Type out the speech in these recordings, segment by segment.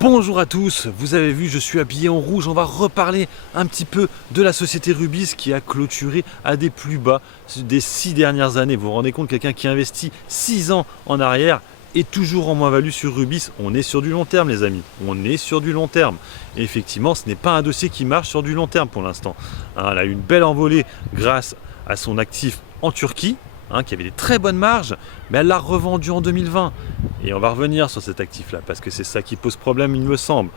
Bonjour à tous, vous avez vu, je suis habillé en rouge, on va reparler un petit peu de la société Rubis qui a clôturé à des plus bas des 6 dernières années. Vous vous rendez compte, quelqu'un qui investit 6 ans en arrière est toujours en moins-value sur Rubis. On est sur du long terme les amis, on est sur du long terme. Et effectivement, ce n'est pas un dossier qui marche sur du long terme pour l'instant. Elle a eu une belle envolée grâce à son actif en Turquie, qui avait des très bonnes marges, mais elle l'a revendu en 2020. Et on va revenir sur cet actif-là, parce que c'est ça qui pose problème, il me semble.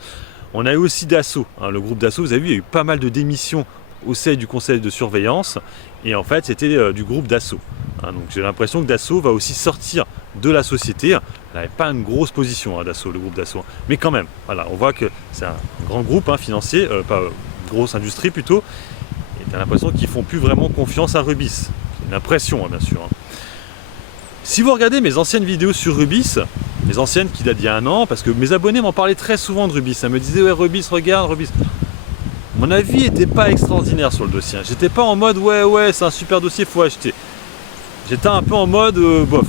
On a eu aussi Dassault, le groupe Dassault, vous avez vu, il y a eu pas mal de démissions au sein du conseil de surveillance, et en fait, c'était du groupe Dassault. Donc j'ai l'impression que Dassault va aussi sortir de la société. Elle n'avait pas une grosse position, Dassault, le groupe Dassault, mais quand même, voilà, on voit que c'est un grand groupe financier, pas grosse industrie plutôt, et tu as l'impression qu'ils font plus vraiment confiance à Rubis. C'est une impression, bien sûr. Si vous regardez mes anciennes vidéos sur Rubis, mes anciennes qui datent d'il y a un an, parce que mes abonnés m'en parlaient très souvent de Rubis, ça me disait ouais Rubis, regarde Rubis. Mon avis n'était pas extraordinaire sur le dossier. J'étais pas en mode ouais c'est un super dossier, faut acheter. J'étais un peu en mode bof.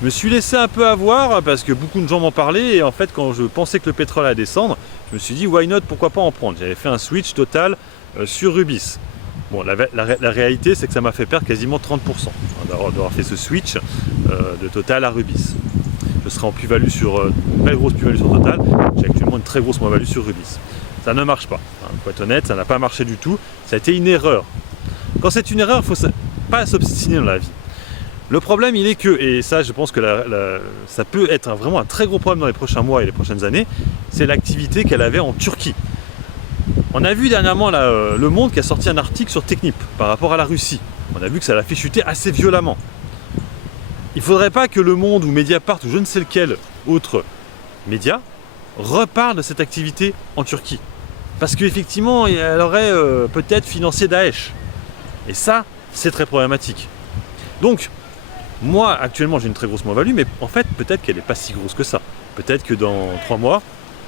Je me suis laissé un peu avoir parce que beaucoup de gens m'en parlaient et en fait quand je pensais que le pétrole allait descendre, je me suis dit why not, pourquoi pas en prendre. J'avais fait un switch total sur Rubis. Bon, la réalité, c'est que ça m'a fait perdre quasiment 30% d'avoir fait ce switch de Total à Rubis. Je serai en plus-value sur une belle grosse plus-value sur Total. J'ai actuellement une très grosse moins-value sur Rubis. Ça ne marche pas. Pour être honnête, ça n'a pas marché du tout. Ça a été une erreur. Quand c'est une erreur, il ne faut pas s'obstiner dans la vie. Le problème, il est que, et ça, je pense que ça peut être vraiment un très gros problème dans les prochains mois et les prochaines années, c'est l'activité qu'elle avait en Turquie. On a vu dernièrement Le Monde qui a sorti un article sur Technip par rapport à la Russie. On a vu que ça l'a fait chuter assez violemment. Il ne faudrait pas que Le Monde ou Mediapart ou je ne sais lequel autre média reparle de cette activité en Turquie. Parce qu'effectivement, elle aurait peut-être financé Daesh. Et ça, c'est très problématique. Donc, moi, actuellement, j'ai une très grosse moins-value, mais en fait, peut-être qu'elle n'est pas si grosse que ça. Peut-être que dans 3 mois,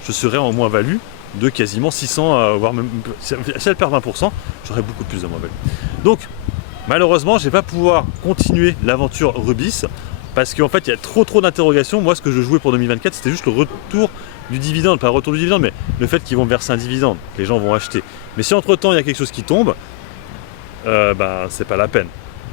je serai en moins-value de quasiment 600, voire même, si elle perd 20%, j'aurai beaucoup plus de moins-value. Donc, malheureusement, je ne vais pas pouvoir continuer l'aventure Rubis, parce qu'en fait, il y a trop d'interrogations. Moi, ce que je jouais pour 2024, c'était juste le retour du dividende, pas le retour du dividende, mais le fait qu'ils vont verser un dividende, que les gens vont acheter. Mais si entre-temps, il y a quelque chose qui tombe, c'est pas la peine.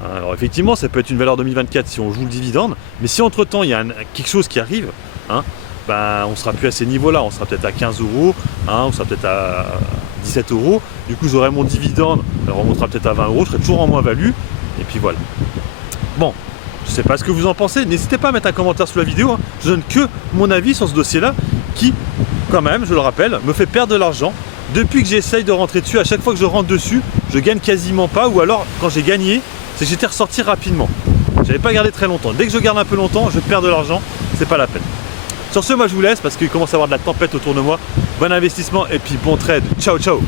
Alors effectivement, ça peut être une valeur 2024 si on joue le dividende, mais si entre-temps, il y a quelque chose qui arrive, on sera plus à ces niveaux-là, on sera peut-être à 15 euros, on sera peut-être à 17 euros. Du coup, j'aurai mon dividende, elle remontera peut-être à 20 euros, je serai toujours en moins-value, et puis voilà. Bon, je sais pas ce que vous en pensez, n'hésitez pas à mettre un commentaire sous la vidéo, je donne que mon avis sur ce dossier-là, qui, quand même, je le rappelle, me fait perdre de l'argent. Depuis que j'essaye de rentrer dessus, à chaque fois que je rentre dessus, je gagne quasiment pas, ou alors, quand j'ai gagné, c'est que j'étais ressorti rapidement. J'avais pas gardé très longtemps. Dès que je garde un peu longtemps, je perds de l'argent, c'est pas la peine. Sur ce, moi je vous laisse parce qu'il commence à y avoir de la tempête autour de moi. Bon investissement et puis bon trade. Ciao, ciao!